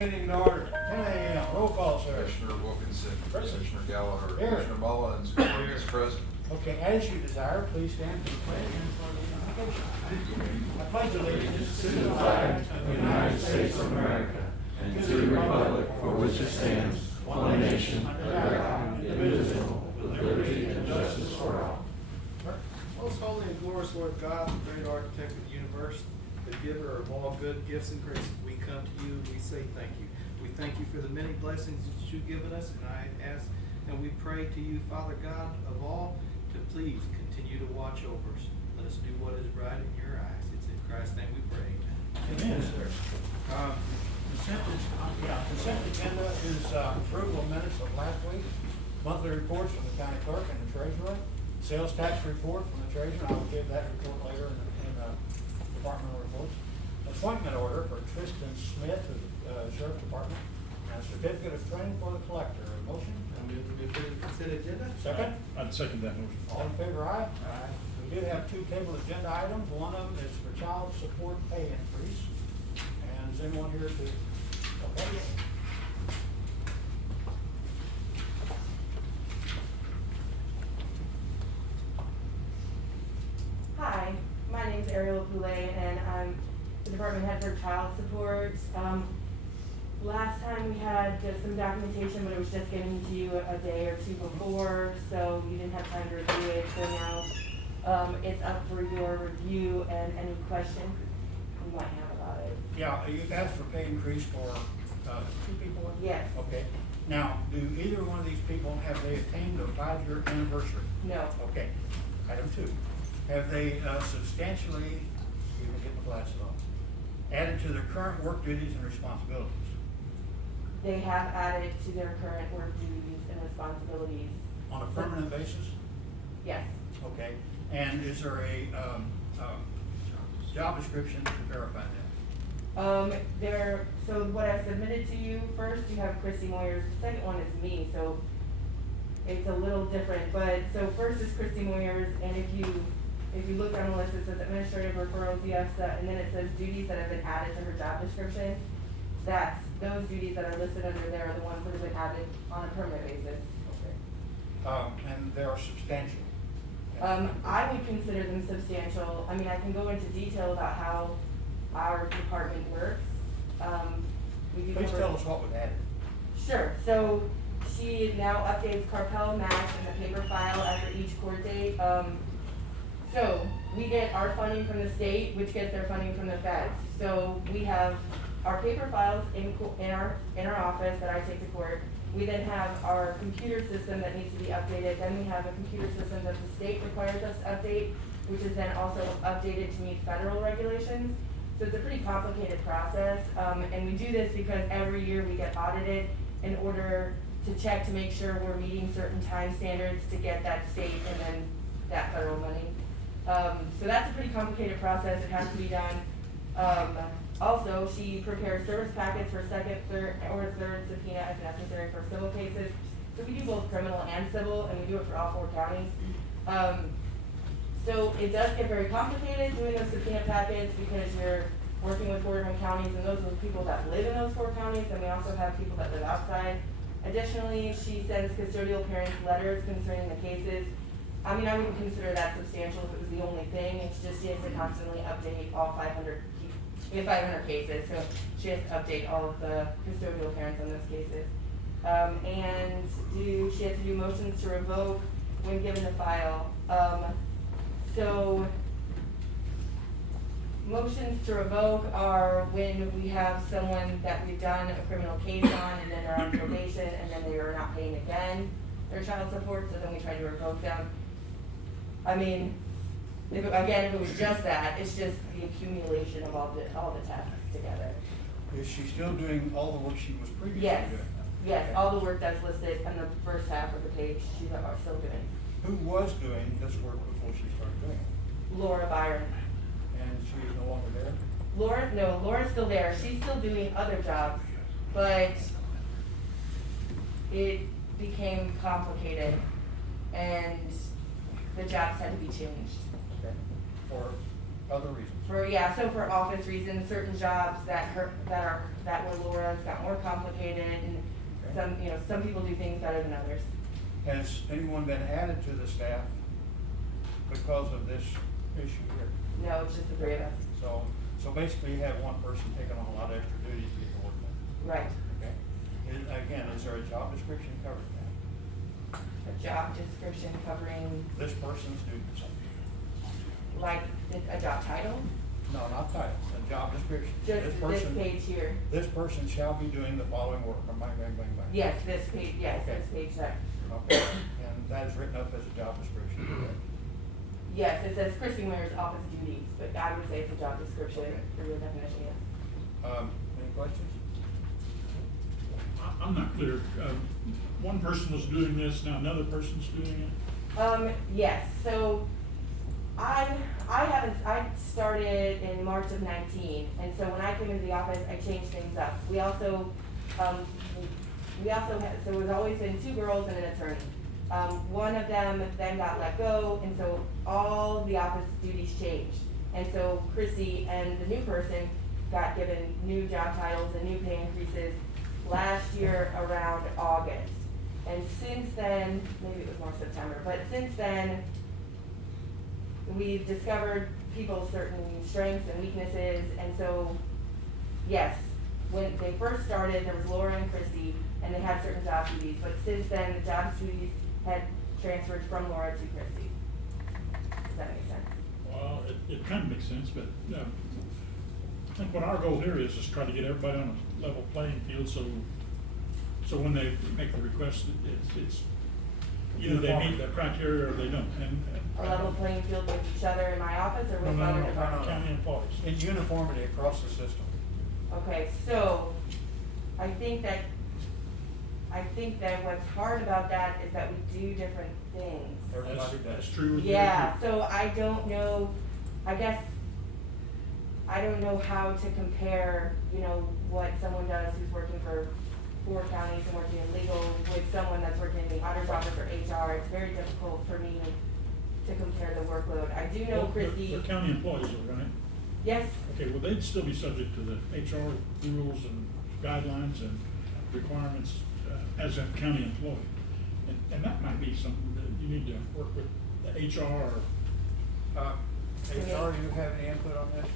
Meeting in order, 10 a.m. Roll call, sir. Commissioner Wilkinson, Present. Commissioner Gallagher, Here. Commissioner Mullins, Quorum is present. Okay, as you desire, please stand for the pledge and for the invocation. I pledge allegiance to the flag of the United States of America and to the republic for which it stands, one nation, under God, indivisible, with liberty and justice for all. Most holy and glorious Lord God, the great architect of the universe, the giver of all good gifts and graces, we come to you, we say thank you. We thank you for the many blessings that you've given us, and I ask and we pray to you, Father God of all, to please continue to watch over us. Let us do what is right in your eyes. It's in Christ's name we pray. Amen, sir. Consent agenda is approval of minutes of last week, monthly reports from the county clerk and the treasurer, sales tax report from the treasurer. I will give that report later in departmental reports. Appointment order for Tristan Smith of the Sheriff's Department, and a certificate of training for the collector. A motion? I move to approve the consent agenda. Second? I'd second that motion. All in favor, aye? Aye. We do have two tabled agenda items. One of them is for child support pay increase. And is anyone here to, okay? Hi, my name's Ariel Goulet, and I'm the department head for child support. Last time we had just some documentation, but it was just getting to you a day or two before, so you didn't have time to review it. So now it's up for your review and any questions you might have about it. Yeah, you've asked for pay increase for two people? Yes. Okay. Now, do either one of these people, have they attained a 5-year anniversary? No. Okay. Item 2. Have they substantially, excuse me, get my glasses on, added to their current work duties and responsibilities? They have added to their current work duties and responsibilities. On a permanent basis? Yes. Okay. And is there a job description to verify that? So what I submitted to you, first you have Christy Moyers, the second one is me, so it's a little different, but, so first is Christy Moyers, and if you look on the list, it says administrative referrals, and then it says duties that have been added to her job description. Those duties that are listed under there are the ones that have been added on a permanent basis. Okay. And they are substantial? I would consider them substantial. I mean, I can go into detail about how our department works. We do Please cover- tell us what was added. Sure, so she now updates Carpel, Max, and the paper file after each court date. So we get our funding from the state, which gets their funding from the feds. So we have our paper files in our office that I take to court. We then have our computer system that needs to be updated. Then we have a computer system that the state requires us to update, which is then also updated to meet federal regulations. So it's a pretty complicated process, and we do this because every year we get audited in order to check to make sure we're meeting certain time standards to get that state and then that federal money. So that's a pretty complicated process. It has to be done. Also, she prepares service packets for second, third, or third subpoena if necessary for civil cases. So we do both criminal and civil, and we do it for all 4 counties. So it does get very complicated doing those subpoena packets because you're working with 4 different counties, and those are the people that live in those 4 counties, and we also have people that live outside. Additionally, she sends custodial parents letters concerning the cases. I mean, I wouldn't consider that substantial if it was the only thing. It's just she has to constantly update all 500 cases, so she has to update all of the custodial parents on those cases. And she has to do motions to revoke when given the file. So motions to revoke are when we have someone that we've done a criminal case on and then they're on probation and then they are not paying again their child support, so then we try to revoke them. I mean, if it was just that, it's just the accumulation of all the tasks together. Is she still doing all the work she was previously Yes. doing? Yes, Okay. all the work that's listed in the first half of the page, she's still doing. Who was doing this work before she started doing it? Laura Byron. And she is no longer there? Laura's still there. She's still doing other jobs, but it became complicated and the jobs had to be changed. Okay. For other reasons. So for office reasons, certain jobs that were Laura's got more complicated, and some people do things better than others. Has anyone been added to the staff because of this issue here? No, it's just the three of us. So basically you have one person taking on a lot of extra duties to get the work done, Right. okay? And again, is there a job description covering that? A job description covering, This person's duties? like, a job title? No, not title, a job description. Just this person- page here. This person shall be doing the following work, or bang, bang, bang, bang. Yes, this page, yes, Okay. this page there. Okay, and that is written up as a job description, correct? Yes, it says Christy Ware's office duties, but I would say it's a job description Okay. for your definition, yes. Any questions? I'm not clear. One person was doing this, now another person's doing it? Yes, so I started in March of 19, and so when I came into the office, I changed things up. We also had, so it was always been 2 girls and an attorney. One of them then got let go, and so all the office duties changed. And so Chrissy and the new person got given new job titles and new pay increases last year around August. And since then, maybe it was more September, but since then, we've discovered people's certain strengths and weaknesses, and so, yes, when they first started, there was Laura and Christy, and they had certain job duties, but since then, the job duties had transferred from Laura to Christy. Does that make sense? Well, it kind of makes sense, but I think what our goal here is try to get everybody on a level playing field, so when they make the request, it's either they meet the criteria or they don't. A level playing field with each other in my office or with No, other no, departments? county employees. In uniformity across the system. Okay, so I think that what's hard about that is that we do different things. Everybody That's does. true with you. Yeah, so I don't know, I guess, I don't know how to compare, what someone does who's working for 4 counties and working in legal with someone that's working in the auditor's office or HR. It's very difficult for me to compare the workload. I do know Well, Christy. they're county employees, though, right? Yes, Okay, well, they'd still be subject to the HR rules and guidelines and requirements as a county employee. And that might be something that you need to work with the HR. HR, do you have any input on this?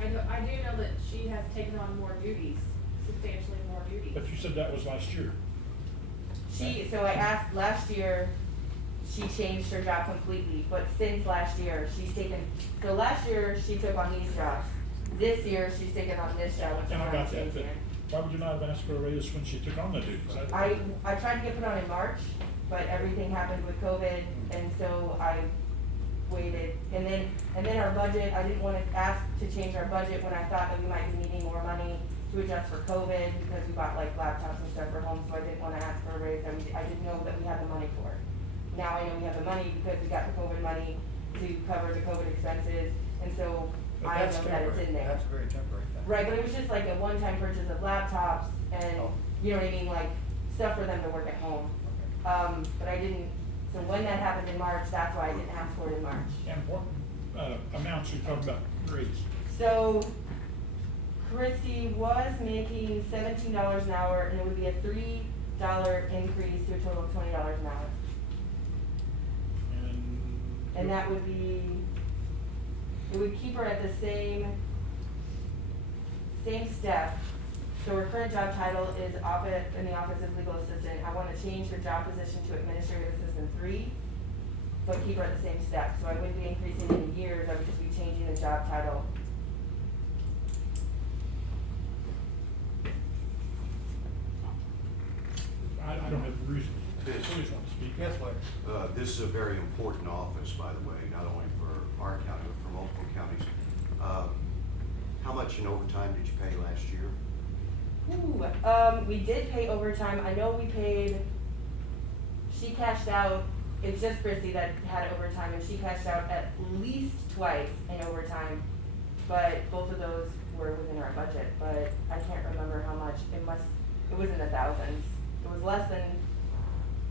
I do know that she has taken on more duties, substantially more duties. But you said that was last year. so I asked last year, she changed her job completely, but since last year, so last year, she took on these jobs. This year, she's taken on this job, which is And I why I'm got that, changing but it. why would you not have asked for a raise when she took on the duties? I tried to get put on in March, but everything happened with COVID, and so I waited. And then our budget, I didn't wanna ask to change our budget when I thought that we might be needing more money to adjust for COVID, because we bought like laptops and stuff for home, so I didn't wanna ask for a raise, I didn't know that we had the money for it. Now I know we have the money because we got the COVID money to cover the COVID expenses, and so But I that's know that it's temporary. in there. That's a very temporary thing. Right, but it was just like a one-time purchase of laptops and, Oh. you know what I mean, like, stuff for them to work at home. But I didn't, so when that happened in March, that's why I didn't ask for it in March. And what amounts are you talking about raises? So Christy was making $17 an hour, and it would be a $3 increase to a total of $20 an hour. And that would be, it would keep her at the same step. So her current job title is in the office of legal assistant. I wanna change her job position to administrative assistant 3, but keep her at the same step. So I wouldn't be increasing in years, I would just be changing the job title. I don't have a reason. Yes. Please want to speak. Yes, Larry. This is a very important office, by the way, not only for our county, but for multiple counties. How much in overtime did you pay last year? Ooh, we did pay overtime. I know we paid, she cashed out, it's just Christy that had overtime, and she cashed out at least twice in overtime. But both of those were within our budget, but I can't remember how much. It was in the thousands. It was less than,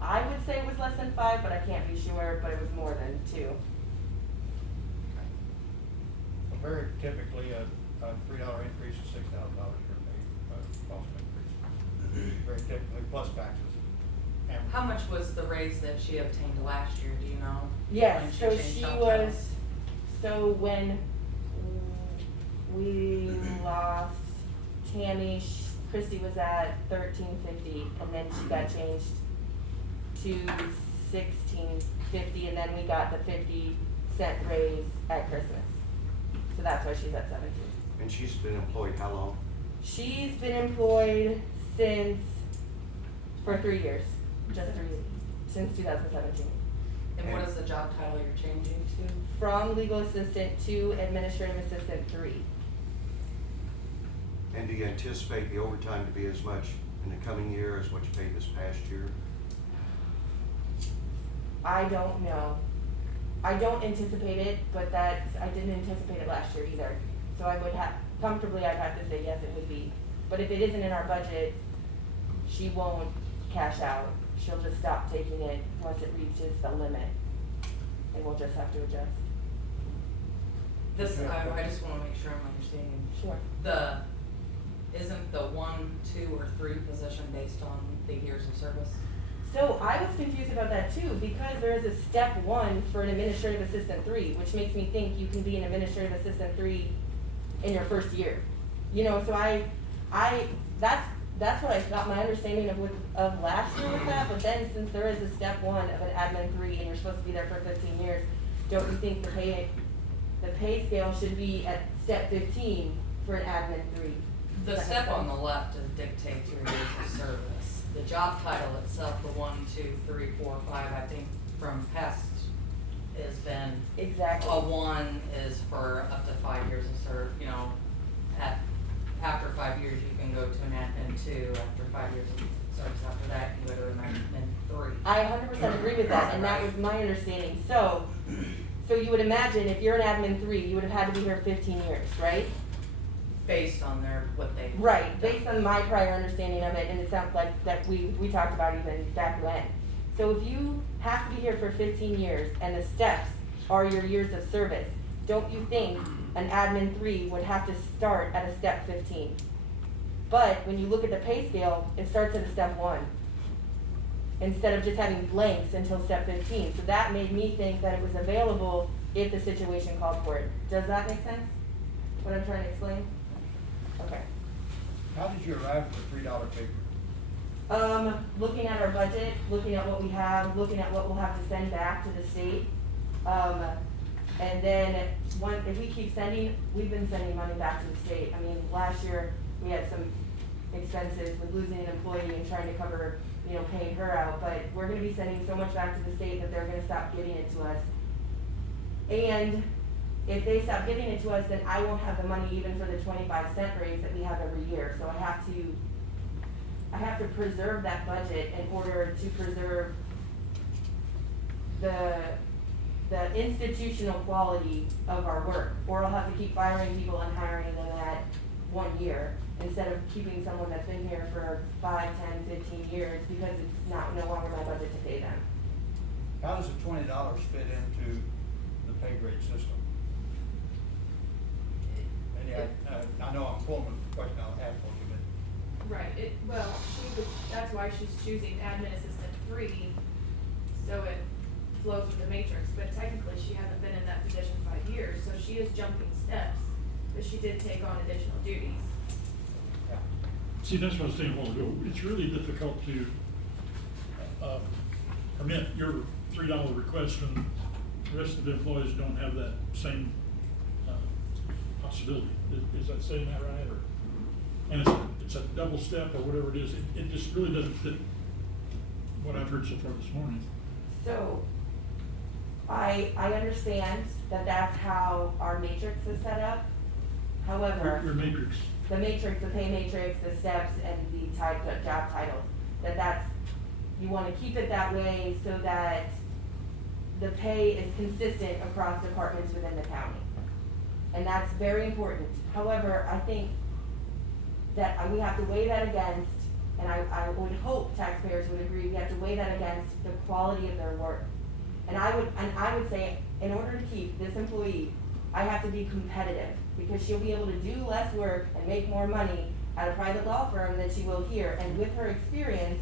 I would say it was less than 5, but I can't be sure, but it was more than 2. very typically, a $3 increase is $6,000 your pay, cost increase. Very typically, plus taxes. And How much was the raise that she obtained last year, do you know? Yes, When so changed she job was, titles? so when we lost Tammy, Christy was at $13.50, and then she got changed to $16.50, and then we got the 50-cent raise at Christmas. So that's why she's at 17. And she's been employed how long? She's been employed for 3 years, just 3 years, since 2017. And what is the job title you're changing to? From legal assistant to administrative assistant 3. And do you anticipate the overtime to be as much in the coming year as what you paid this past year? I don't know. I don't anticipate it, but I didn't anticipate it last year either. So I would comfortably, I'd have to say yes, it would be. But if it isn't in our budget, she won't cash out. She'll just stop taking it once it reaches the limit. And we'll just have to adjust. This, I just wanna make sure I'm understanding. Sure. Isn't the 1, 2, or 3 position based on the years of service? So I was confused about that too, because there is a step 1 for an administrative assistant 3, which makes me think you can be an administrative assistant 3 in your first year. You know, so that's what I thought my understanding of last year was that, but then since there is a step 1 of an admin 3 and you're supposed to be there for 15 years, don't you think the pay scale should be at step 15 for an admin 3? The step on the left dictates your years of service. The job title itself, the 1, 2, 3, 4, 5, I think from past has been. Exactly. A 1 is for up to 5 years of service, you know, after 5 years you can go to an admin 2, after 5 years of service after that you go to an admin 3. I 100% agree with that, and that was my understanding. So you would imagine if you're an admin 3, you would have had to be here 15 years, right? Based on what they. Right, based on my prior understanding of it, and it sounds like that we talked about even back when. So if you have to be here for 15 years and the steps are your years of service, don't you think an admin 3 would have to start at a step 15? But when you look at the pay scale, it starts at a step 1 instead of just having blanks until step 15. So that made me think that it was available if the situation called for it. Does that make sense? What I'm trying to explain? Okay. How did you arrive at the $3 figure? Looking at our budget, looking at what we have, looking at what we'll have to send back to the state. And then if we keep we've been sending money back to the state. I mean, last year we had some expenses with losing an employee and trying to cover, you know, paying her out. But we're gonna be sending so much back to the state that they're gonna stop giving it to us. And if they stop giving it to us, then I won't have the money even for the 25-cent raise that we have every year. So I have to preserve that budget in order to preserve the institutional quality of our work. Or I'll have to keep firing people and hiring them at 1 year instead of keeping someone that's been here for 5, 10, 15 years because it's no longer my budget to pay them. How does the $20 fit into the pay grade system? I know I'm pulling the question out of the hat for you, but. Right, that's why she's choosing admin assistant 3, so it flows with the matrix, but technically she hasn't been in that position 5 years, so she is jumping steps, but she did take on additional duties. Yeah. See, that's what I was saying a while ago. It's really difficult to permit your $3 request when the rest of the employees don't have that same possibility. Is that saying that right? And it's a double step or whatever it is. It just really doesn't fit what I've heard so far this morning. So, I understand that that's how our matrix is set up. However, Your matrix. the matrix, the pay matrix, the steps, and the job titles, you want to keep it that way so that the pay is consistent across departments within the county. And that's very important. However, I think that we have to weigh that against, and I would hope taxpayers would agree, we have to weigh that against the quality of their work. And I would say, in order to keep this employee I have to be competitive, because she'll be able to do less work and make more money at a private law firm than she will here. And with her experience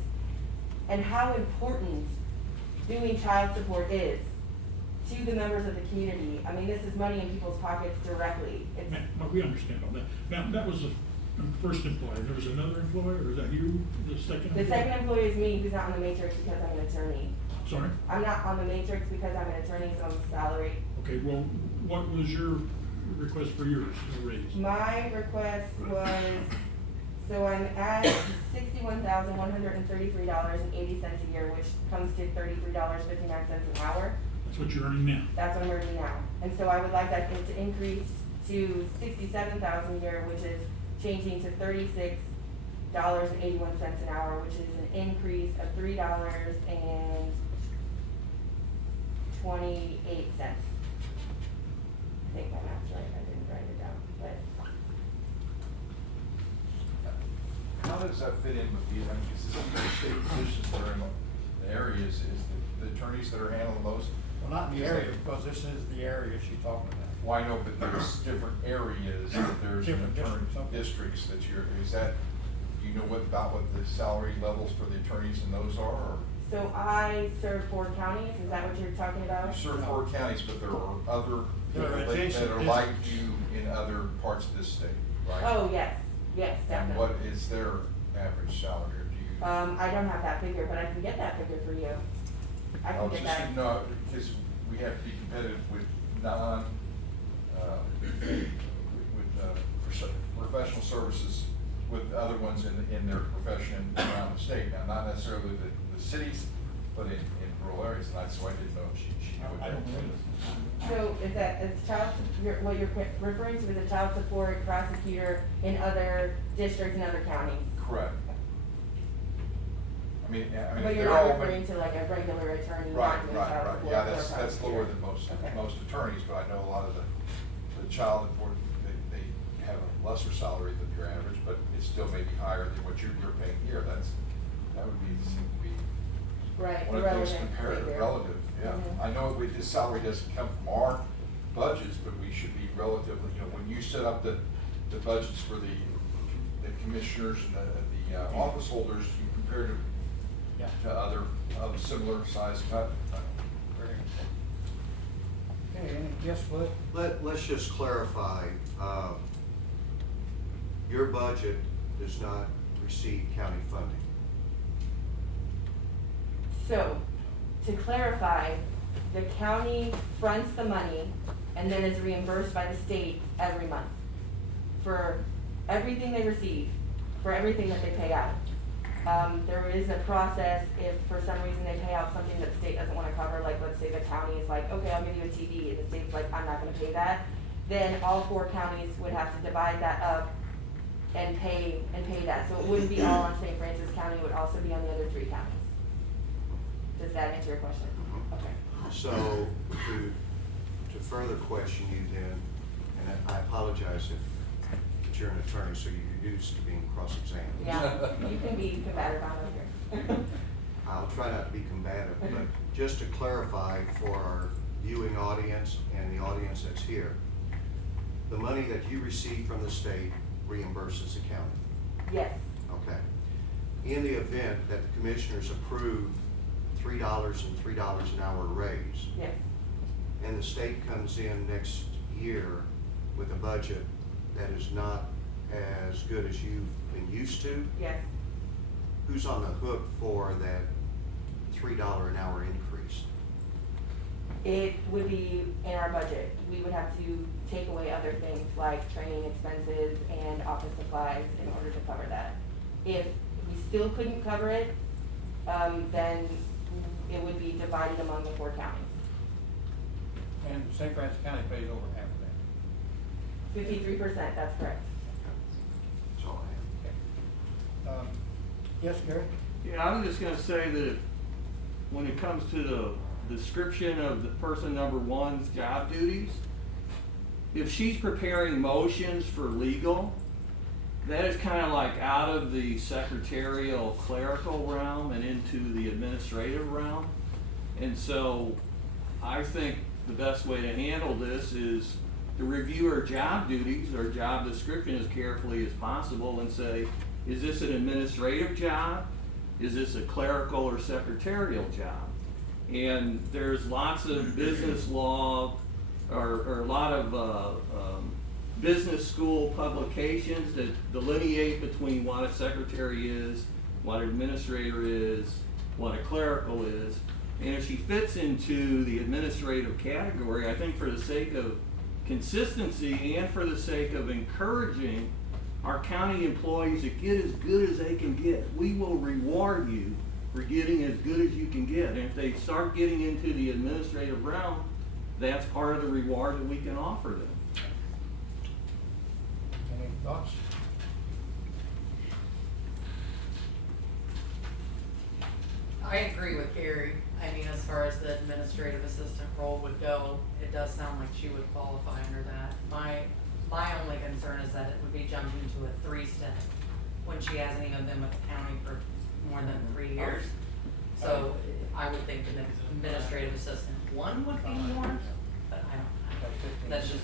and how important doing child support is to the members of the community, I mean, this is money in people's pockets directly. It's, Well, we understand all that. Now, that was the first employer. There was another employer, or is that you, the second employer? the second employee is me, who's not on the matrix because I'm an attorney. Sorry? I'm not on the matrix because I'm an attorney, so I'm salaried. Okay, well, what was your request for yours, your raise? My request was, so I'm at $61,133.80 a year, which comes to $33.59 an hour. That's what you're earning now. That's what I'm earning now. And so I would like that to increase to $67,000 a year, which is changing to $36.81 an hour, which is an increase of $3.28. I think my math's right, I didn't write it down, but. How does that fit in with the, I mean, is this the state positions that are in the areas, is the attorneys that are handling those? Well, not in the area, because this is the area she's talking about. Well, I know, but there's different areas, that there's Different attorney districts, okay. districts that you're, is that, do you know about what the salary levels for the attorneys in those are, or? So I serve 4 counties, is that what you're talking about? You serve 4 counties, but there are other There are people that adjacent are like you in other parts of this state, right? Oh, yes, And definitely. what is their average salary, or do you? I don't have that figure, but I can get that figure for you. I can get that. No, because we have to be competitive with professional services with other ones in their profession around the state. Now, not necessarily the cities, but in rural areas, and so I didn't know if she knew what I that don't know. So is what you're referring to as a child support prosecutor in other districts and other counties? Correct. I mean, But you're they're not all. referring to like a regular attorney Right, not doing right, child right, support yeah, or that's prosecutor? lower than most Okay. attorneys, but I know a lot of the child support, they have a lesser salary than your average, but it still may be higher than what you're paying here, that would be, seem to be Right, one the of those relevant comparative, figure. relative, yeah. Mhm. I know this salary doesn't come from our budgets, but we should be relatively, when you set up the budgets for the commissioners and the office holders, you compare to Yeah. other similar size cut. Very good. Okay, yes, Flip? Let's just clarify, your budget does not receive county funding. So, to clarify, the county fronts the money and then is reimbursed by the state every month for everything they receive, for everything that they pay out. There is a process if for some reason they pay out something that the state doesn't wanna cover, like let's say the county is like, okay, I'll give you a TV, and the state's like, I'm not gonna pay that, then all 4 counties would have to divide that up and pay that. So it wouldn't be all on St. Francis County, it would also be on the other 3 counties. Does that answer your question? Okay. So, to further question you then, and I apologize if you're an attorney, so you're used to being cross-examined. Yeah, you can be combative on here. I'll try not to be combative, but just to clarify for our viewing audience and the audience that's here, the money that you receive from the state reimburses the county. Yes, Okay. In the event that the commissioners approve $3 and $3 an hour raise, yes, and the state comes in next year with a budget that is not as good as you've been used to, yes. who's on the hook for that $3 an hour increase? It would be in our budget. We would have to take away other things like training expenses and office supplies in order to cover that. If we still couldn't cover it, then it would be divided among the 4 counties. And St. Francis County pays over half of that. 53%, that's correct. That's all I have. Yes, Gary? Yeah, I'm just gonna say that when it comes to the description of the person number 1's job duties, if she's preparing motions for legal, that is kind of like out of the secretarial clerical realm and into the administrative realm. And so I think the best way to handle this is to review her job duties or job description as carefully as possible and say, is this an administrative job? Is this a clerical or secretarial job? And there's lots of business law or a lot of business school publications that delineate between what a secretary is, what an administrator is, what a clerical is. And if she fits into the administrative category, I think for the sake of consistency and for the sake of encouraging our county employees to get as good as they can get, we will reward you for getting as good as you can get. And if they start getting into the administrative realm, that's part of the reward that we can offer them. Any thoughts? I agree with Gary. I mean, as far as the administrative assistant role would go, it does sound like she would qualify under that. My only concern is that it would be jumping to a 3-step when she hasn't even been with the county for more than 3 years. So I would think an administrative assistant 1 would be more, but I don't, that's just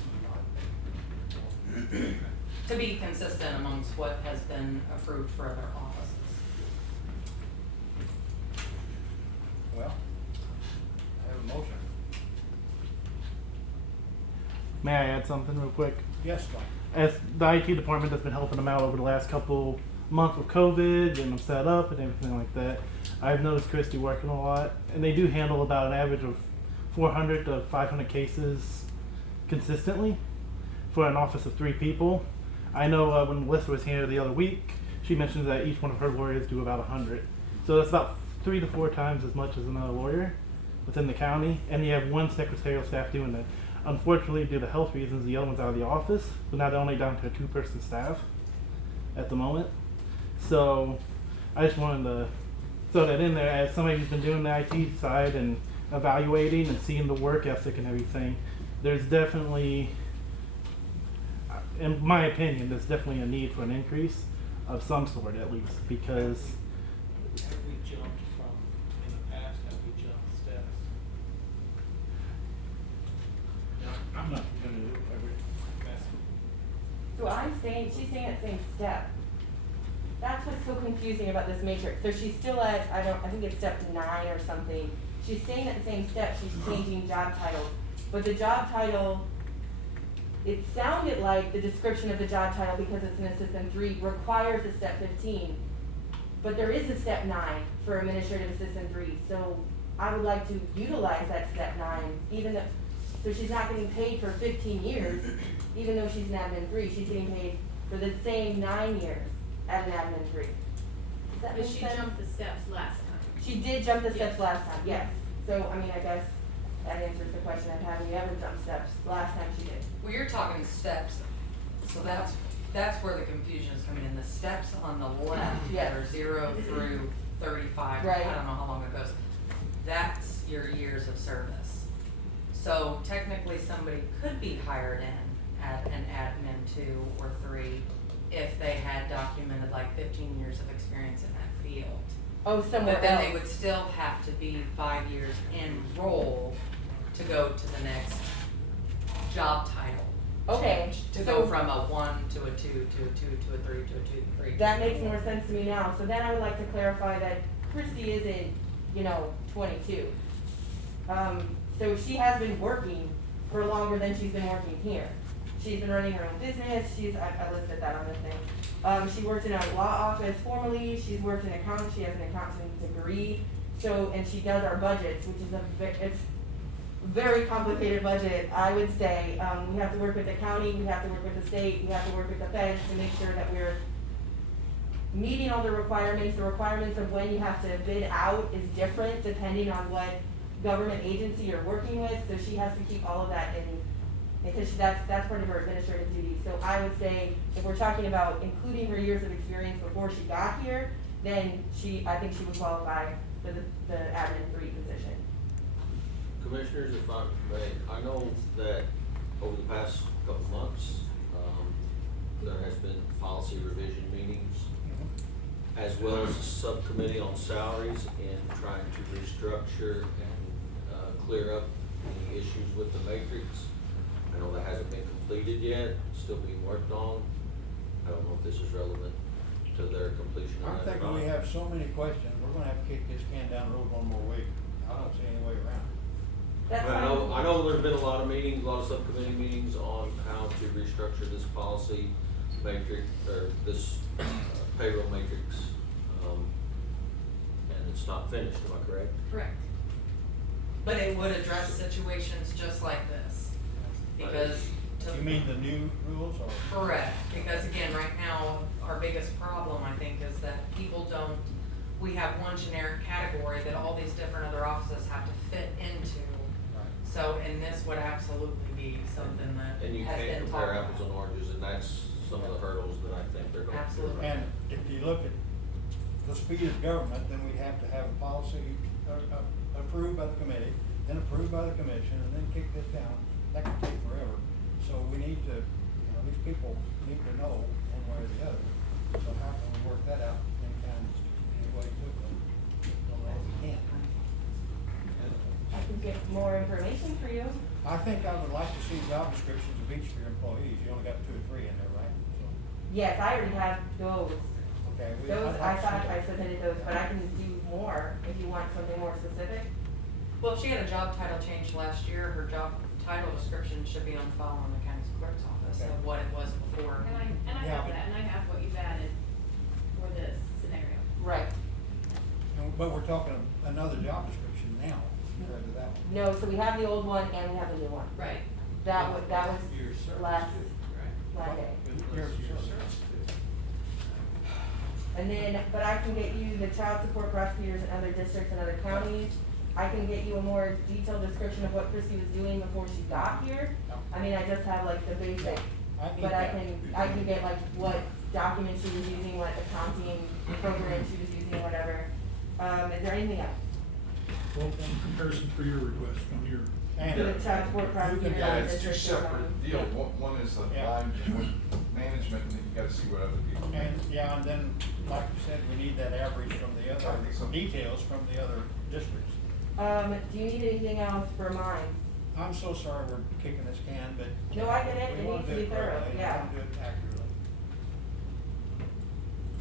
to be consistent amongst what has been approved for other offices. Well, I have a motion. May I add something real quick? Yes, Tom. As the IT department has been helping them out over the last couple months with COVID and them set up and everything like that, I've noticed Christy working a lot, and they do handle about an average of 400 to 500 cases consistently for an office of 3 people. I know when Melissa was here the other week, she mentioned that each one of her lawyers do about 100. So that's about 3 to 4 times as much as another lawyer within the county, and you have 1 secretarial staff doing that. Unfortunately, due to health reasons, the other one's out of the office, so now they're only down to a 2-person staff at the moment. So I just wanted to throw that in there as somebody who's been doing the IT side and evaluating and seeing the work ethic and everything. There's definitely, in my opinion, there's definitely a need for an increase of some sort at least, because Have we jumped from, in the past, have we jumped steps? I'm not gonna do it. So she's saying at same step. That's what's so confusing about this matrix. So she's still at, I think it's step 9 or something. She's staying at the same step, she's changing job titles. But the job title, it sounded like the description of the job title, because it's an assistant 3, requires a step 15. But there is a step 9 for administrative assistant 3. So I would like to utilize that step 9, even though, so she's not getting paid for 15 years, even though she's an admin 3, she's getting paid for the same 9 years as an admin 3. Does that But make she sense? jumped the steps last time. She did jump the steps Yes. last time, yes. So, I mean, I guess that answers the question I've had. We haven't jumped steps. Last time she did. Well, you're talking steps, so that's where the confusion is coming in. The steps on the left that are 0 through 35, Right. I don't know how long it goes. That's your years of service. So technically, somebody could be hired in at an admin 2 or 3 if they had documented like 15 years of experience in that field. Oh, somewhere But then else. they would still have to be 5 years in role to go to the next job title. Okay, change, to so- go from a 1 to a 2 to a 2 to a 3 to a 2 to 3. That makes more sense to me now. So then I would like to clarify that Christy isn't, 22. So she has been working for longer than she's been working here. She's been running her own business. I listed that on this thing. She worked in a law office formerly. She's worked in accounting. She has an accounting degree. So, and she does our budgets, which is it's very complicated budget, I would say. We have to work with the county, we have to work with the state, we have to work with the feds to make sure that we're meeting all the requirements. The requirements of when you have to bid out is different depending on what government agency you're working with, so she has to keep all of that in, because that's part of her administrative duties. So I would say, if we're talking about including her years of experience before she got here, then I think she would qualify for the admin 3 position. Commissioners, if I may, I know that over the past couple months, there has been policy revision meetings, as well as a subcommittee on salaries and trying to restructure and clear up any issues with the matrix. I know that hasn't been completed yet, still being worked on. I don't know if this is relevant to their completion of I'm that or thinking not. we have so many questions, we're gonna have to kick this can down the road one more week. I don't see any way around it. That's I fine. know there's been a lot of meetings, a lot of subcommittee meetings on how to restructure this policy matrix, or this payroll matrix. And it's not finished, am I correct? Correct. But it would address situations just like this, because to. You mean the new rules or? Correct, because again, right now, our biggest problem, I think, is that people don't, we have one generic category that all these different other offices have to fit into. Right. So, and this would absolutely be something that And you has can't been talked compare about. apples and oranges, and that's some of the hurdles that I think they're going through. Absolutely. And if you look at the speed of government, then we'd have to have a policy approved by the committee, then approved by the commission, and then kick this down. That could take forever. So we need to, these people need to know one way or the other. So how can we work that out in kind of any way quickly? Don't know if we can. I can get more information for you. I think I would like to see job descriptions of each of your employees. You only got 2 or 3 in there, right? So, Yes, I already have those. okay. Those, I'd I like to see thought I that. submitted those, but I can do more if you want something more specific. Well, if she had a job title change last year, her job title description should be on file in the county clerk's office Okay. of what it was before. And I Yeah, have but- that, and I have what you've added for this scenario. Right. But we're talking another job description now compared to that one. No, so we have the old one and we have the new one. Right. That was Your service last too, right? Monday. Here's the Your service. service too. And then, but I can get you the child support prosecutors in other districts and other counties. I can get you a more detailed description of what Christy was doing before she got here. I mean, I just have like the basic, I need but I that. can get like what documents she was using, what accounting program she was using, whatever. Is there anything else? Well, in comparison for your request on your, And- For the child support prosecutor. Yeah, and it's 2 district separate attorney. deals. One is the Yeah. line, one management, and then you gotta see what other people. do. And, yeah, and then, like you said, we need that average from the other, So- details from the other districts. Do you need anything else for mine? I'm so sorry we're kicking this can, but. No, I get it. we It wanna needs do to be thorough, correctly, and we yeah. wanna do it accurately.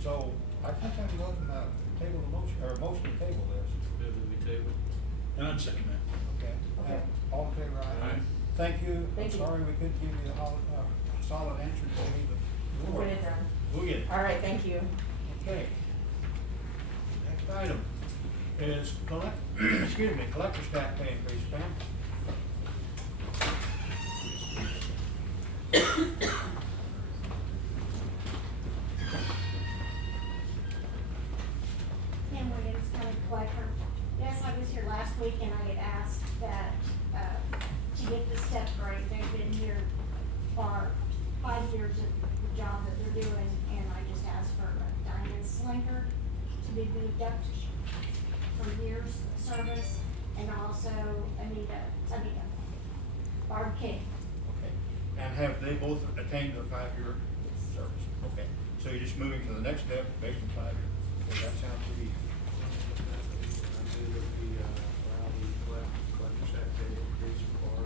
So, I think I'm going to table the motion, or motion to table this, Move that we table. and I'd second that. okay? Okay. All in favor, aye? Aye. Thank you. I'm Thank you. sorry we couldn't give you a solid answer today, but. We'll put it down. We'll get it. All right, thank you. Okay. Next item is excuse me, collector's tax pay increase, Pam. Pam Williams, County Collector. Yes, I was here last week and I had asked that, to get the step grade, they've been here for 5 years of the job that they're doing, and I just asked for Diane Slinker to be moved up for years of service, and also Anita, Barb King. Okay. And have they both attained their 5-year service? Okay. So you're just moving to the next step based on 5 years. Okay, that sounds pretty easy. I move that we, allow the collector's tax pay increase for,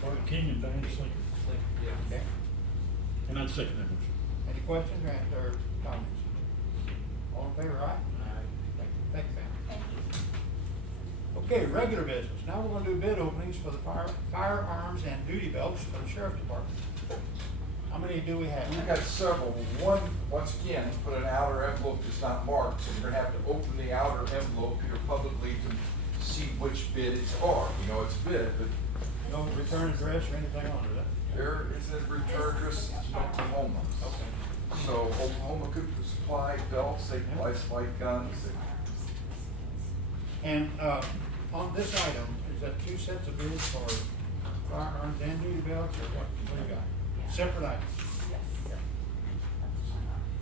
Gordon, King and Diane Slinker, yeah. okay. and I'd second that motion. Any questions or comments? All in favor, aye? Thank you. Thank you, Pam. Thank you. Okay, regular business. Now we're gonna do bid openings for the firearms and duty belts for the sheriff's department. How many do we have? We've got several. One, once again, put an outer envelope that's not marked, so you're gonna have to open the outer envelope here publicly to see which bid it's for. You know it's bid, but No return address or anything on it, there is a return address to Oklahoma. Okay. So Oklahoma could supply belts, they supply guns. And, on this item, is that 2 sets of bids for firearms and duty belts, or what do you got? Separate items?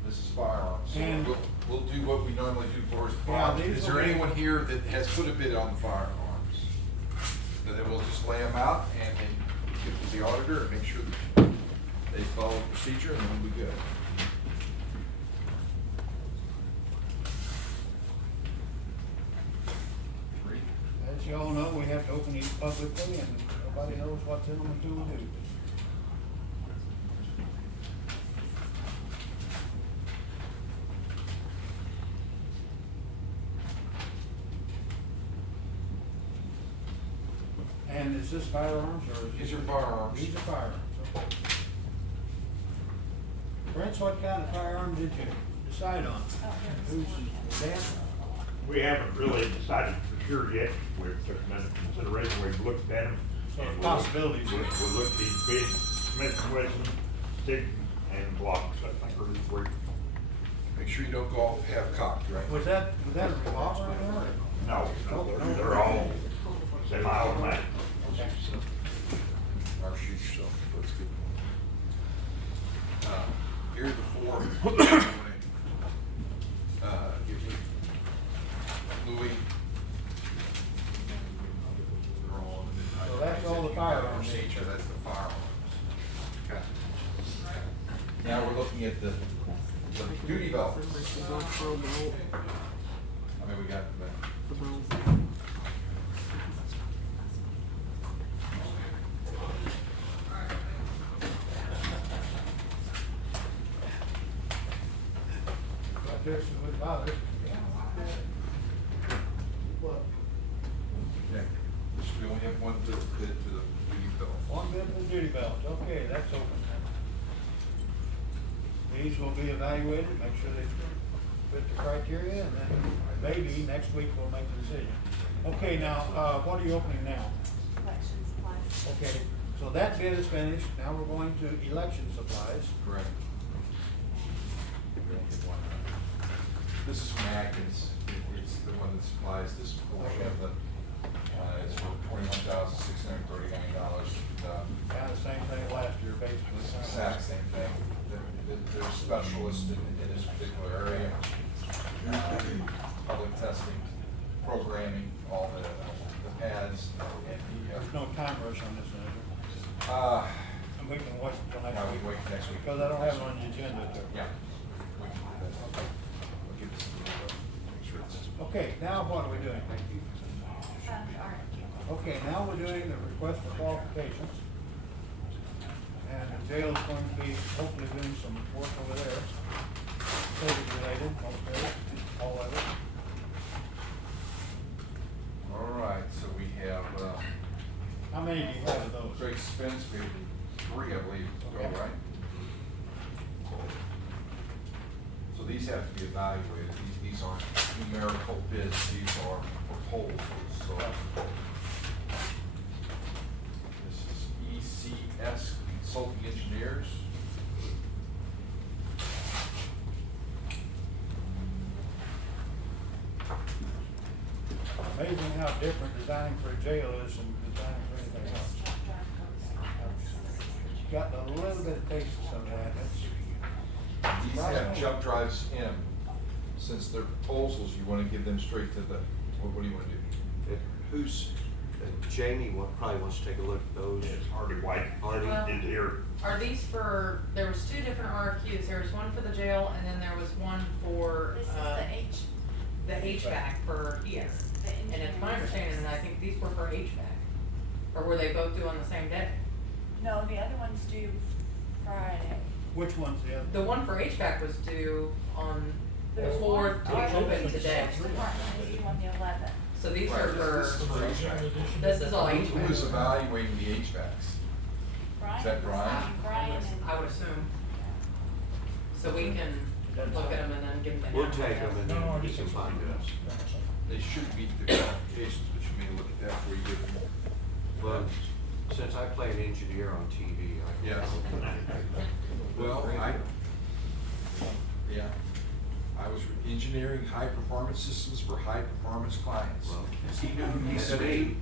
This is firearms. So And- we'll do what we normally do for us. Yeah, these Is there will be- anyone here that has put a bid on the firearms? Then we'll just lay them out and then get to the auditor and make sure that they follow the procedure, and then we'll be good. Three. That As you all know, we have to open these publicly, and nobody knows what's in them until we do. And is this firearms or? These are firearms. These are firearms, okay. Prince, what kind of firearm did you decide on? Who's, Dan? We haven't really decided for sure yet. We've took them into consideration. We've looked at them. So and possibilities. We'll look at these big Smith & Wesson, stick and blocks, I think, are the three. Make sure you don't go off half-cocked, right? Was that a revolver in there? No, they're all semi-automatic. Okay. Our shoot stuff, that's good. Here's the four. Give Louis. They're all in the- So that's all the firearms. Procedure, that's the firearms. Okay. Now we're looking at the duty belts. I mean, we got the. Right there's the wood bother. What? Okay. We only have one bid to the duty belt. One bid for the duty belt, okay, that's open now. These will be evaluated, make sure they fit the criteria, and then maybe next week we'll make the decision. Okay, now, what are you opening now? Election supplies. Okay, so that bid is finished, now we're going to election supplies. Correct. This is from Atkins. It's the one that supplies this portion of the, it's for $21,639. Kind of the same thing last year, basically. Exact same thing. They're specialists in this particular area. Public testing, programming, all the pads and the. There's no time rush on this, is there? And we can wait until next No, week. we wait next week. Because I don't have it on the agenda to. Yeah. We can do that. We'll give this to you, make sure it's. Okay, now what are we doing? Okay, now we're doing the request for qualifications. And the jail is going to be hopefully doing some work over there. COVID related, okay, all of it. All right, so we have, How many do you have of those? Greg Spence, we have three, I believe, go, Okay. right? So these have to be evaluated. These aren't numerical bids, these are proposals, so. This is ECS Consulting Engineers. Amazing how different designing for a jail is from designing for anything else. Got a little bit of taste of some of that, that's. These have jump drives in. Since they're proposals, you wanna give them straight to the, what do you wanna do? Who's, Jamie probably wants to take a look at those. It's Hardy White, Hardy. Well- is here. Are these for, there was two different RFQs, there was one for the jail and then there was one for, This is the HVAC for here. And it's my understanding, and I think these were for HVAC, or were they both due on the same day? No, the other one's due Friday. Which one's the other? The one for HVAC was due on the There's fourth one- to our open today. sheriff's department is due on the 11th. So these are This is for, for HVAC. this is all Who is HVAC, evaluating the HVACs? Brian. that Brian? Brian and. I would assume. So we can look at them and then give them to him. We'll take them and No, then I he can just- find us. They should meet the qualifications, but you may look at that before you give them. But since I play an engineer on TV, I. Yes. Well, yeah, I was engineering high-performance systems for high-performance clients. Well, He knew who he that's said me.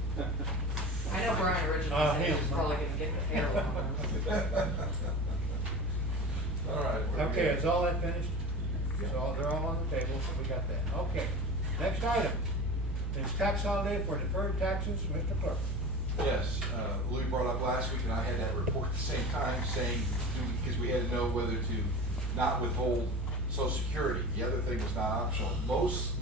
I know Brian originally said he was probably gonna get the hair long. All right. what do we Okay, got? is all that finished? So they're all on the table, so we got that. Okay, next item is tax holiday for deferred taxes, Mr. Clerk. Yes, Louis brought up last week, and I had that report at the same time saying, because we had to know whether to not withhold Social Security. The other thing was not optional. Most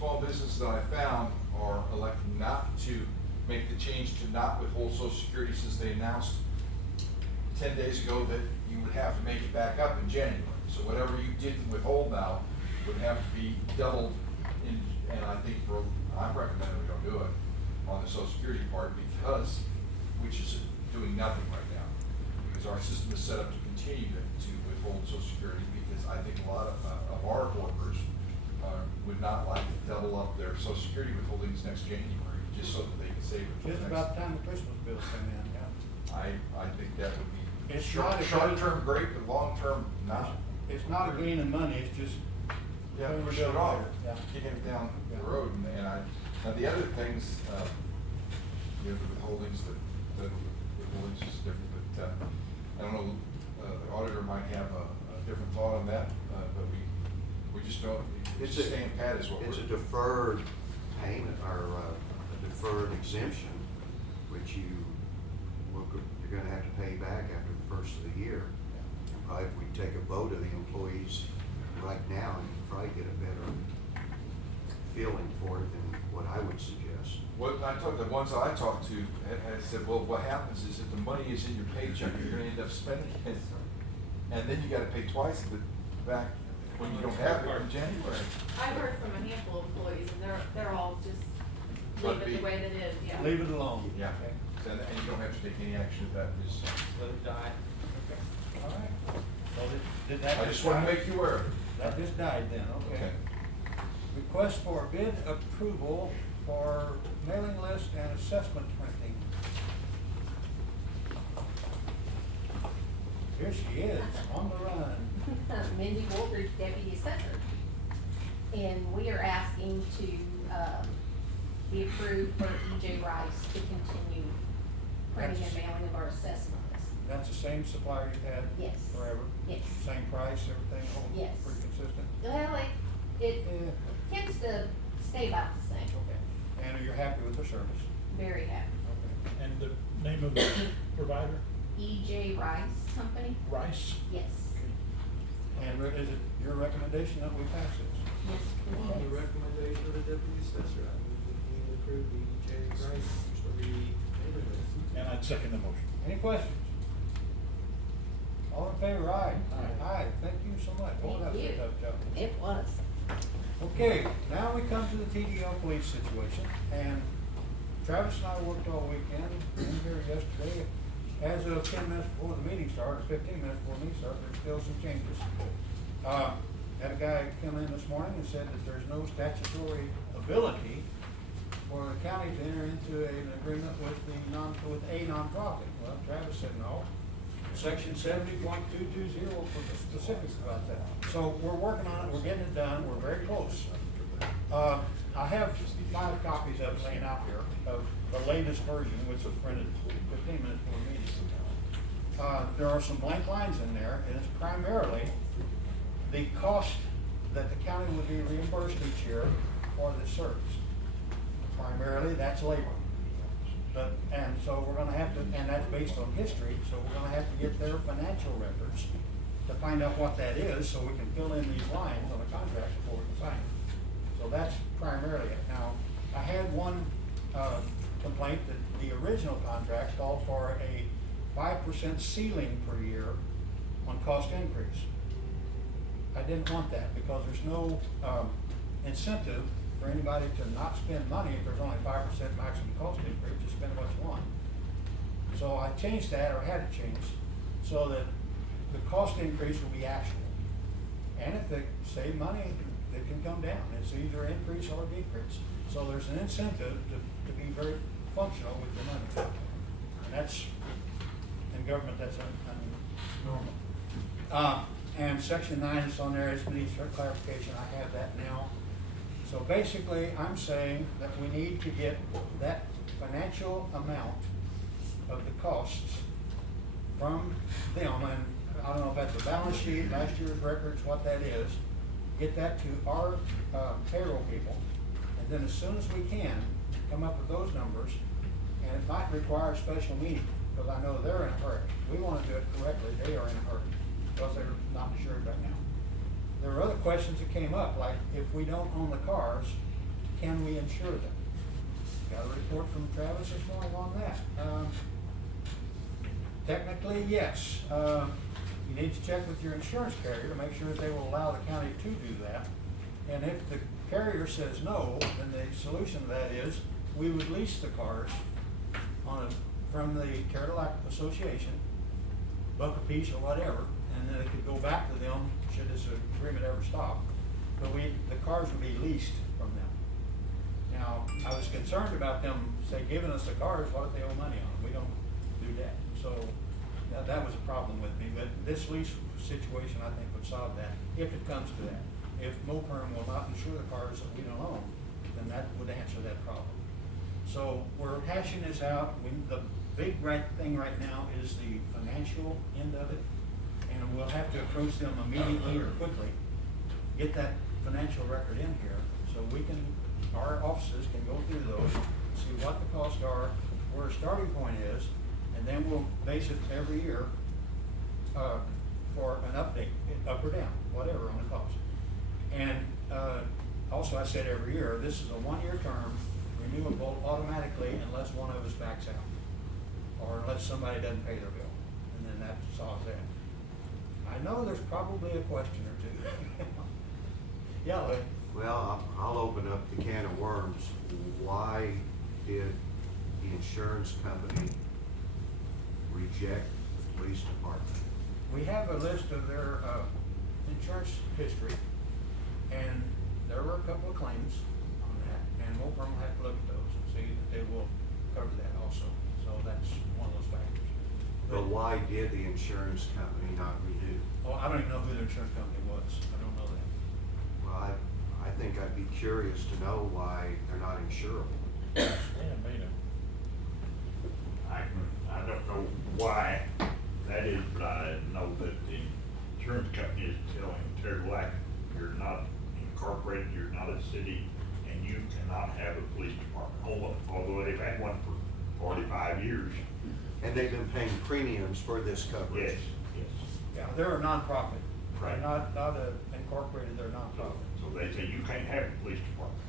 small businesses that I found are electing not to make the change to not withhold Social Security, since they announced 10 days ago that you would have to make it back up in January. So whatever you didn't withhold now would have to be doubled in, and I think I'm recommending we don't do it on the Social Security part, because, which is doing nothing right now. Because our system is set up to continue to withhold Social Security, because I think a lot of our workers would not like to double up their Social Security withholdings next January, just so that they can save it for Just next. about the time the Christmas bills come in, yeah. I think that would be It's short not a term great, but long term not. It's not a gain in money, it's just. Yeah, putting push the it bill off, there. Yeah. kicking it down the Yeah. road, and now the other things, you know, the withholdings, the withholdings is different, but, I don't know, the auditor might have a different thought on that, but we just don't, It's just a- staying pat is what we're. It's a deferred payment, or a deferred exemption, which you're gonna have to pay back after the first of the year. Probably if we take a vote of the employees right now, you'd probably get a better feeling for it than what I would suggest. What the ones that I talked to, had said, well, what happens is if the money is in your paycheck, you're gonna end up spending it. And then you gotta pay twice of it back when you don't have it in January. I've heard from a handful of employees, and they're all just Let leave it it the be. way that it is, yeah. Leave it alone. Yeah, Okay. and you don't have to take any action if that is. Let it die. Okay. All right. So did that? I just wanna die? make you aware of it. That just died then, okay. Okay. Request for bid approval for mailing list and assessment printing. Here she is, on the run. Mindy Woolridge, Deputy Assessor. And we are asking to, be approved for E.J. Rice to continue printing and mailing of our assessment list. That's the same supplier you've had? Yes. Forever? Yes. Same price, everything, holds Yes. pretty consistent? Well, it Yeah. tends to stay about the same. Okay. And you're happy with the service? Very happy. Okay. And the name of the provider, E.J. Rice Company? Rice? Yes. And is it your recommendation that we pass this? Yes. On the recommendation of the deputy assessor, I move that we approve the E.J. Rice for the mailing list. And I'd second the motion. Any questions? All in favor, aye? Aye. Aye, thank you so much. Boy, Thank that was a you. tough job. It was. Okay, now we come to the TDO police situation, and Travis and I worked all weekend, in here yesterday. As of 10 minutes before the meeting started, 15 minutes before the meeting started, there's still some changes. Had a guy come in this morning and said that there's no statutory ability for the county to enter into an agreement with a nonprofit. Well, Travis said no. Section 70.220 for the specifics about that. So we're working on it, we're getting it done, we're very close. I have 5 copies of it laying out here, of the latest version, which was printed 15 minutes before the meeting. There are some blank lines in there, and it's primarily the cost that the county would be reimbursed each year for this service. Primarily, that's labor. And so we're gonna have to, and that's based on history, so we're gonna have to get their financial records to find out what that is, so we can fill in these lines on a contract before we can sign it. So that's primarily it. Now, I had one, complaint that the original contract called for a 5% ceiling per year on cost increase. I didn't want that, because there's no, incentive for anybody to not spend money if there's only 5% maximum cost increase, just spend what you want. So I changed that, or had it changed, so that the cost increase will be actual. And if they save money, it can come down. It's either increase or decrease. So there's an incentive to be very functional with your money. And that's, in government, that's normal. And section 9 is on there, it needs clarification, I have that now. So basically, I'm saying that we need to get that financial amount of the costs from them, and I don't know if that's a balance sheet, last year's records, what that is, get that to our payroll people, and then as soon as we can, come up with those numbers, and it might require a special meeting, because I know they're in a hurry. We want to do it correctly, they are in a hurry, because they're not insured right now. There were other questions that came up, like if we don't own the cars, can we insure them? Got a report from Travis this morning on that. Technically, yes. You need to check with your insurance carrier to make sure that they will allow the county to do that. And if the carrier says no, then the solution to that is we would lease the cars from the Cadillac Association, buck a piece or whatever, and then it could go back to them should this agreement ever stop. But the cars would be leased from them. Now, I was concerned about them, say, giving us the cars, what if they owe money on them? We don't do that. So that was a problem with me, but this lease situation, I think, would solve that, if it comes to that. If Mopern will not insure the cars that we don't own, then that would answer that problem. So we're hashing this out. The big thing right now is the financial end of it, and we'll have to approach them immediately or quickly, get that financial record in here, so our offices can go through those, see what the costs are, where a starting point is, and then we'll base it every year for an update, up or down, whatever on the cost. And also, I said every year, this is a one-year term, renewable automatically unless one of us backs out, or unless somebody doesn't pay their bill, and then that solves that. I know there's probably a question or two. Yeah, Lee? Well, I'll open up the can of worms. Why did the insurance company reject the police department? We have a list of their insurance history, and there were a couple of claims on that, and Mopern will have to look at those and see that they will cover that also. So that's one of those factors. But why did the insurance company not renew? Oh, I don't even know who the insurance company was. I don't know that. Well, I think I'd be curious to know why they're not insurable. Yeah, maybe. I don't know why that is, but I know that the insurance company is telling Cadillac, you're not incorporated, you're not a city, and you cannot have a police department, although they've had one for 45 years. And they've been paying premiums for this coverage. Yes. Yeah, they're a nonprofit. Right. They're not incorporated, they're nonprofit. So they say you can't have a police department.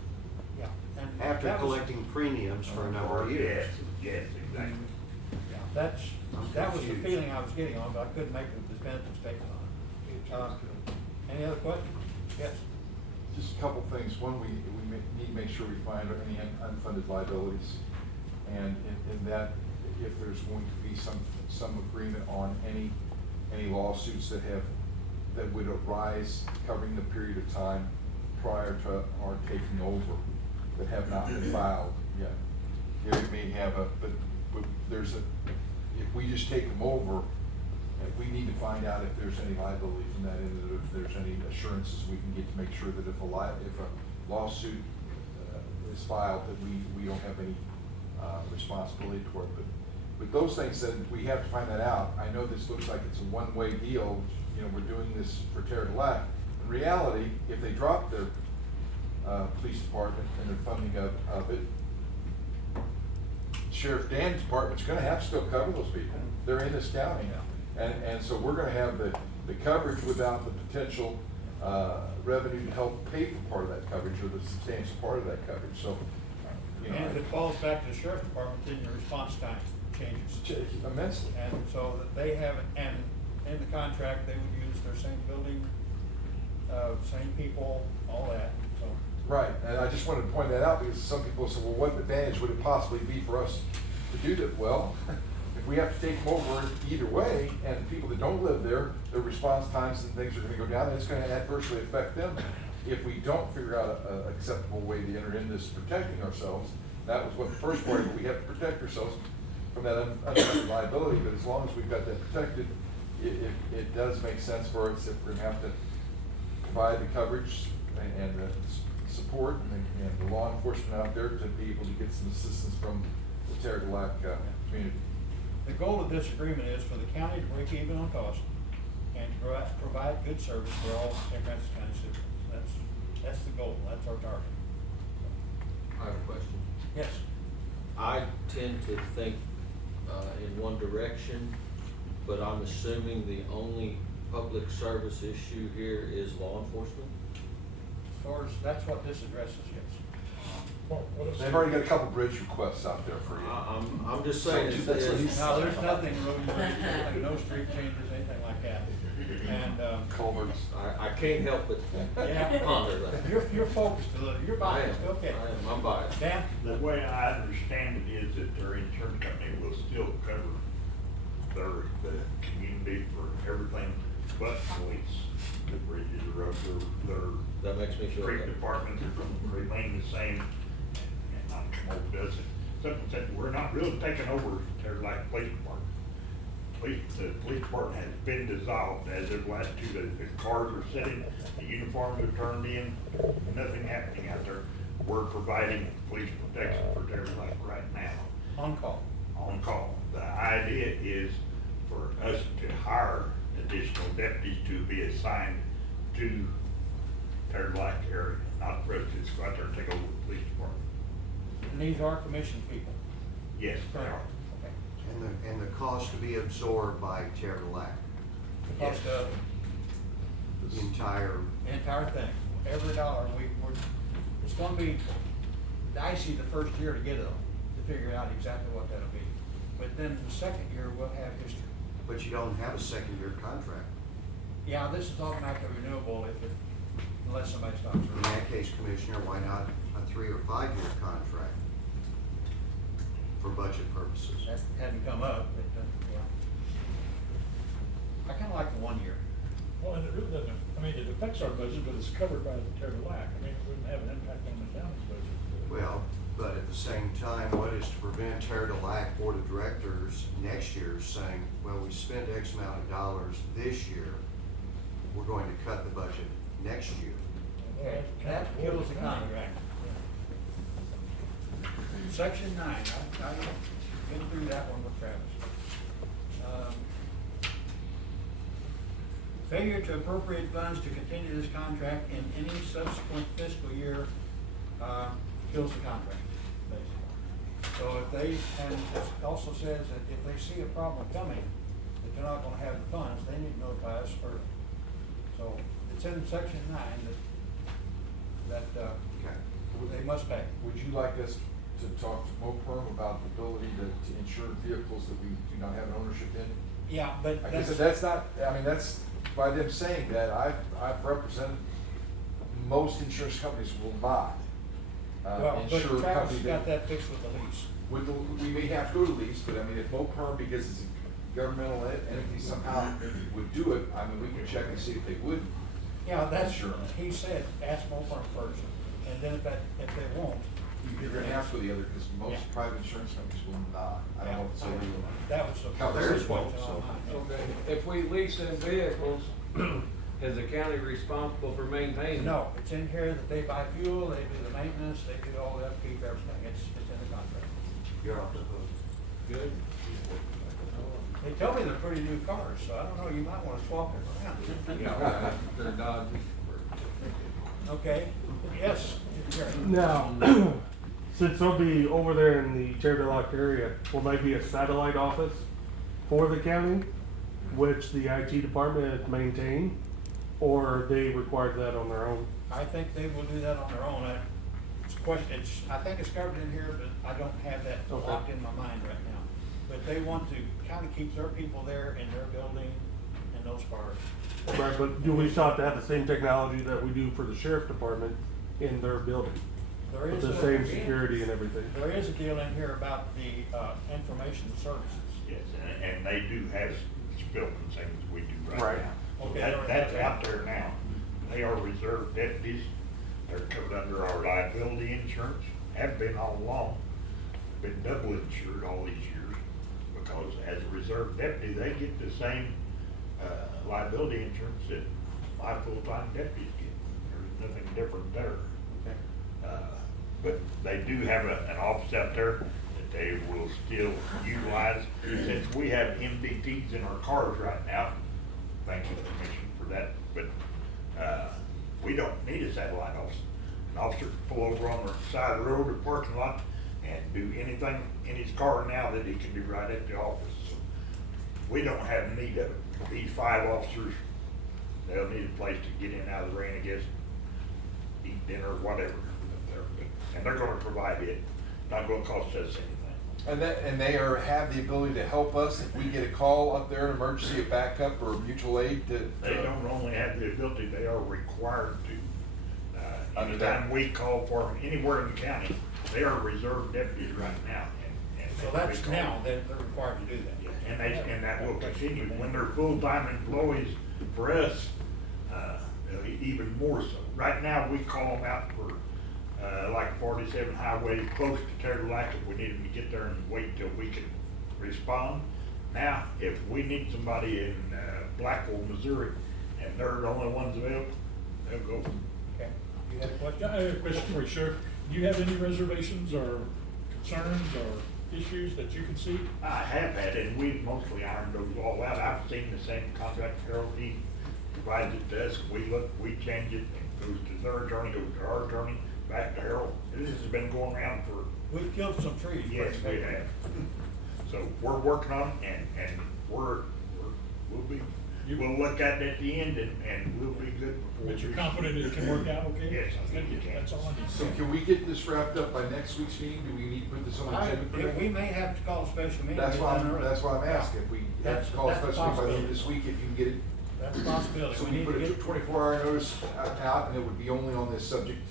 Yeah. And After that was- collecting premiums for a number of years. Yes, exactly. Yeah, that was the confused. feeling I was getting on, but I couldn't make a definitive statement on it. Any other questions? Yes. Just a couple things. One, we need to make sure we find any unfunded liabilities. And in that, if there's going to be some agreement on any lawsuits that would arise covering the period of time prior to our taking over that have not been filed yet. Gary may have but if we just take them over, we need to find out if there's any liability from that and if there's any assurances we can get to make sure that if a lawsuit is filed, that we don't have any responsibility toward it. But those things, that we have to find that out. I know this looks like it's a one-way deal. We're doing this for Cadillac. In reality, if they drop their police department and their funding of it, Sheriff Dan's department's gonna have to still cover those people. They're in this county now. And so we're gonna have the coverage without the potential revenue to help pay for part of that coverage or the substantial part of that coverage. So, And if it falls back to the sheriff's department, then your response time changes. Immensely. And so that they have, and in the contract, they would use their same building, same people, all that, so. Right, and I just wanted to point that out because some people say, well, what advantage would it possibly be for us to do that? Well, if we have to take them over either way, and the people that don't live there, their response times and things are gonna go down, and it's gonna adversely affect them. If we don't figure out an acceptable way to enter in this protecting ourselves, that was what the first part, but we have to protect ourselves from that unfunded liability, but as long as we've got that protected, it does make sense for us if we're gonna have to provide the coverage and the support and the law enforcement out there to be able to get some assistance from the Cadillac community. The goal of this agreement is for the county to break even on cost and to provide good service for all St. Francis County citizens. That's the goal, that's our target. I have a question. Yes. I tend to think in one direction, but I'm assuming the only public service issue here is law enforcement? As far as, that's what this addresses, yes. What else? They've already got a couple bridge requests out there for you. I'm just saying, it's, That's what it's, he's- No, there's nothing, really, no street changes, anything like that. And, Culverts. I can't help but yeah, ponder that. you're focused a little, you're I am, biased, okay. I am, I'm biased. Dan? The way I understand it is that their insurance company will still cover the community for everything but police. The bridges, the roads, That makes me feel street better. departments remain the same, and non-commercial does it. Something said, we're not really taking over their like police department. The police department has been dissolved as of last Tuesday. The cars are sitting, the uniforms are turned in, nothing happening out there. We're providing police protection for their like right now, On call. on call. The idea is for us to hire additional deputies to be assigned to their like area, not for us to go out there and take over the police department. And these are commissioned people. Yes, they are. Okay. And the cost to be absorbed by Terra Lac, The cost of the entire, the entire thing, every dollar, it's gonna be dicey the first year to get it, to figure out exactly what that'll be. But then the second year, we'll have history. but you don't have a second-year contract. Yeah, this is automatically renewable unless somebody stops In it. that case, Commissioner, why not a 3 or 5 year contract for budget purposes? That hadn't come up, but, yeah. I kinda like the 1 year. Well, and it really doesn't, I mean, it affects our budget, but it's covered by the Terra Lac. I mean, it wouldn't have an impact on the county's budget. Well, but at the same time, what is to prevent Terra Lac Board of Directors next year saying, well, we spent X amount of dollars this year, we're going to cut the budget next year? Okay, that kills the contract. Section 9, I've been through that one with Travis. Failure to appropriate funds to continue this contract in any subsequent fiscal year, kills the contract, basically. So if they, and it also says that if they see a problem coming, that they're not gonna have the funds, they need to notify us first. So it's in section 9 that Okay. they must pay. Would you like us to talk to MoPerm about the ability to insure vehicles that we do not have an ownership in? Yeah, but I guess that's not, I mean, that's, by them saying that, I've represented, most insurance companies will not well, but insure a Travis company got that. that fixed with the lease. With the, we may have to go to lease, but I mean, if MoPerm, because it's a governmental entity somehow would do it, I mean, we can check and see if they would. Yeah, that's, Sure. he said, ask Mulfarm first, and then if they won't. You're gonna have to go the other, because most Yeah. private insurance companies will not. I don't know if it's illegal. That was the. Now, theirs won't, situation so. on mine. Okay, if we lease them vehicles, is the county responsible for maintaining? No, it's in here that they buy fuel, they do the maintenance, they do all the upkeep, everything, it's in the contract. You're off the hook. Good. They tell me they're pretty new cars, so I don't know, you might wanna swap it around. Yeah, they're Dodges. Okay, yes, Jerry. Now, since they'll be over there in the Terra Lac area, will they be a satellite office for the county, which the IT department maintain, or they require that on their own? I think they will do that on their own. I think it's covered in here, but I don't have that Okay. locked in my mind right now. But they want to kind of keep their people there in their building and those cars. Right, but do we still have to have the same technology that we do for the sheriff department in their building? There With is the same security and everything? There is a deal in here about the information services. Yes, and they do have building things we do right Right. now. Okay. That's out there now. They are reserve deputies. They're covered under our liability insurance, have been all along. Been double insured all these years because as a reserve deputy, they get the same liability insurance that my full-time deputies get. There's nothing different there. But they do have an office out there that they will still utilize. Since we have MDTs in our cars right now, thank you, Commissioner, for that, but we don't need a satellite officer. An officer can pull over on the side of the road or parking lot and do anything in his car now that he can do right at the office. So we don't have need of it. These 5 officers, they'll need a place to get in and out of the rain, I guess, eat dinner, whatever. and they're gonna provide it, not gonna cost us anything. And they have the ability to help us if we get a call up there, an emergency, a backup, or mutual aid to. They don't only have the ability, they are required to. Under that. Anytime we call for them anywhere in the county, they are reserve deputies right now. And So they that's call- now, they're required to do that. Yeah, and that will continue when they're full-time employees for us, even more so. Right now, we call them out for, like 47 highway close to Turtleback if we need them to get there and wait till we can respond. Now, if we need somebody in, Blackwell, Missouri, and they're the only ones available, they'll go. Okay, you had a question? I have a question for you, Sheriff. Do you have any reservations or concerns or issues that you can see? I have had, and we've mostly ironed those all out. I've seen the same contract Harold, he provides it to us, we look, we change it, it goes to their attorney, goes to our attorney, back to Harold. This has been going around for. We've killed some trees. Yes, we have. So we're working on it, and we'll look at it at the end, and we'll be good before. But you're confident it can work out okay? Yes, I think it can. That's all I need. So can we get this wrapped up by next week's meeting? Do we need to put this on the agenda? We may have to call a special meeting. That's why Get done early. I'm asking, if we have That's- to call a that's a special meeting by the end of possibility. this week, if you can get it. That's a possibility. So We we need put to a get, 24-hour notice out, and it would be only on this subject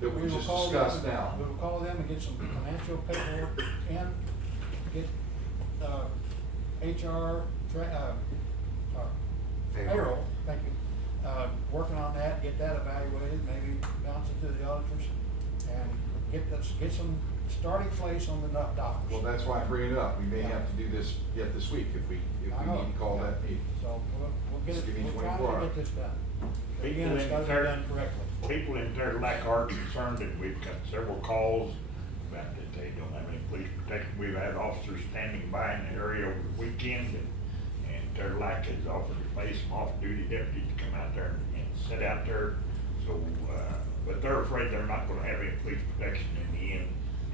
that we we will just call discussed them, now. we will call them and get some financial paperwork in, get, HR, payroll, thank you, working on that, get that evaluated, maybe bounce it to the auditors, and get some starting place on the dollars. Well, that's why I'm bringing it up. We may have to do this yet this week if we I know. need to call that meeting. So we'll get Just it, give me we'll try 24 to get this done. But People again, it's in gotta be third- done correctly. People in Turtleback are concerned, and we've got several calls about that they don't have any police protection. We've had officers standing by in the area over the weekend, and Turtleback has offered to pay some off-duty deputies to come out there and sit out there. So, but they're afraid they're not gonna have any police protection in the end,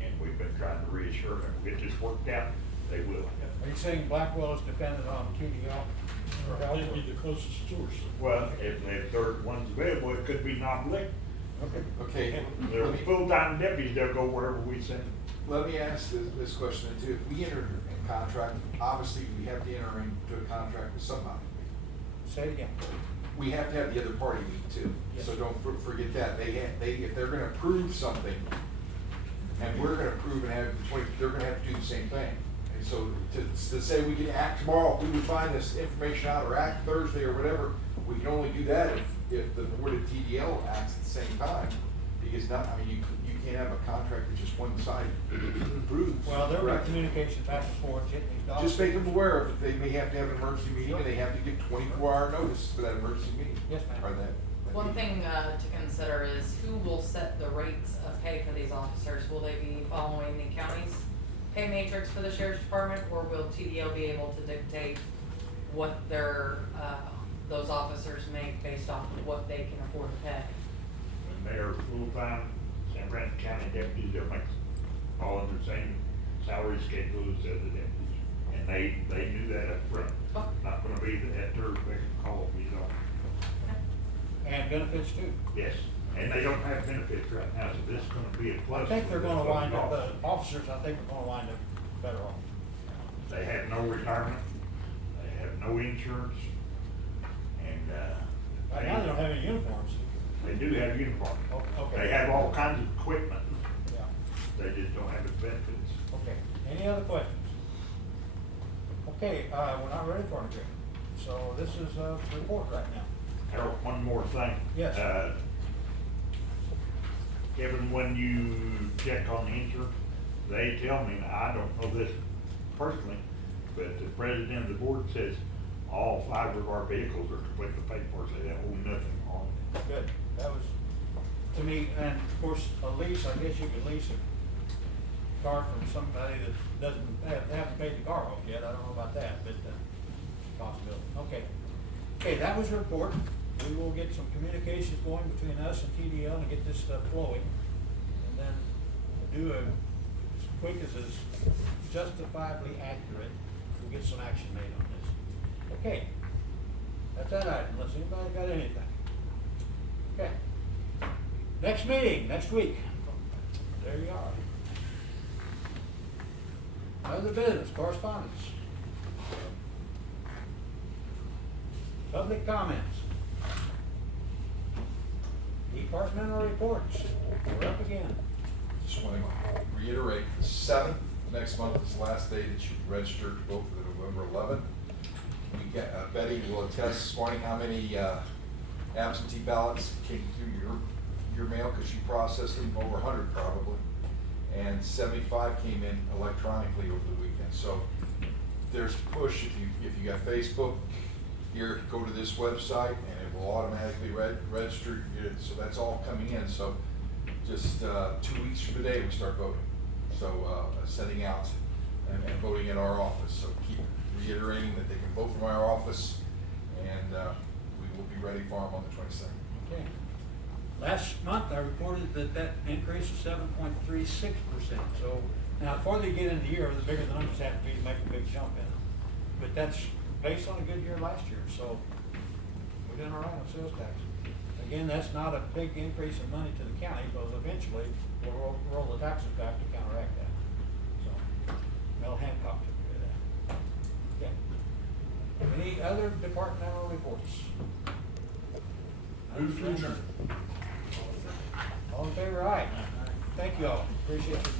and we've been trying to reassure them, we'll get this worked out, they will. Are you saying Blackwell is dependent on TDL for help? That'd be the closest source. Well, if they're one's available, it could be non-elected. Okay. They're Let me- full-time deputies, they'll go wherever we send them. Let me ask this question too. If we enter a contract, obviously we have to enter into a contract with somebody. Say it again. We have to have the other party meet too. Yes. So don't forget that. If they're gonna approve something, and we're gonna approve and have, they're gonna have to do the same thing. And so to say we can act tomorrow, we would find this information out, or act Thursday or whatever, we can only do that if the board of TDL acts at the same time. Because you can't have a contract that's just one side approved. Well, there were correct? communications back and forth, getting these dollars. Just make them aware of it. They may have to have an emergency meeting, and they have to give 24-hour notice for that emergency meeting. Yes, ma'am. Or that. One thing to consider is who will set the rates of pay for these officers? Will they be following the county's pay matrix for the sheriff's department, or will TDO be able to dictate what their, those officers make based off of what they can afford to pay? When they are full-time San Francisco County deputies, they'll make all under the same salary schedule as the other deputies. And they knew that up front. Not gonna be at their beck and call, you know. And benefits too. Yes, and they don't have benefits right now, so this is gonna be a I plus. think they're for gonna those wind up, officers. the officers, I think are gonna wind up better off. They have no retirement, they have no insurance, and, Right now, they don't have any uniforms. they do have uniforms. Oh, okay. They have all kinds of equipment, Yeah, they just don't have the benefits. okay. Any other questions? Okay, we're not ready for an agreement. So this is a report right now. Harold, one more thing. Yes. Kevin, when you check on the insurance, they tell me, now, I don't know this personally, but the president of the board says all 5 of our vehicles are completely paid for, so they owe nothing on it. Good. That was, to me, and of course, a lease, I guess you could lease a car from somebody that they haven't paid the car off yet. I don't know about that, but possibility. Okay. Okay, that was a report. We will get some communications going between us and TDL and get this stuff flowing. And then do as quick as is justifiably accurate, we'll get some action made on this. Okay. That's that item, unless anybody got anything. Okay. Next meeting, next week. There you are. Other business, correspondence. Public comments. Departmental reports. We're up again. Just want to reiterate, the 7th, next month is the last day that you register to vote for the November 11th. We get, Betty will attest this morning how many absentee ballots came through your mail, because you processed them, over 100 probably. And 75 came in electronically over the weekend. So there's a push, if you got Facebook, here, go to this website and it will automatically register. So that's all coming in. So just 2 weeks from today, we start voting. So sending out and voting in our office. So keep reiterating that they can vote from our office, and we will be ready for them on the 22nd. Okay. Last month, I reported that increase is 7.36%. So now, the farther you get into the year, the bigger the numbers have to be to make a big jump in them. But that's based on a good year last year, so we're doing all right on sales tax. Again, that's not a big increase in money to the county, because eventually we'll roll the taxes back to counteract that. So, Mel Hancock took care of that. Okay. Any other departmental reports? Move to adjourn. All in favor, aye. Thank you all. Appreciate your time.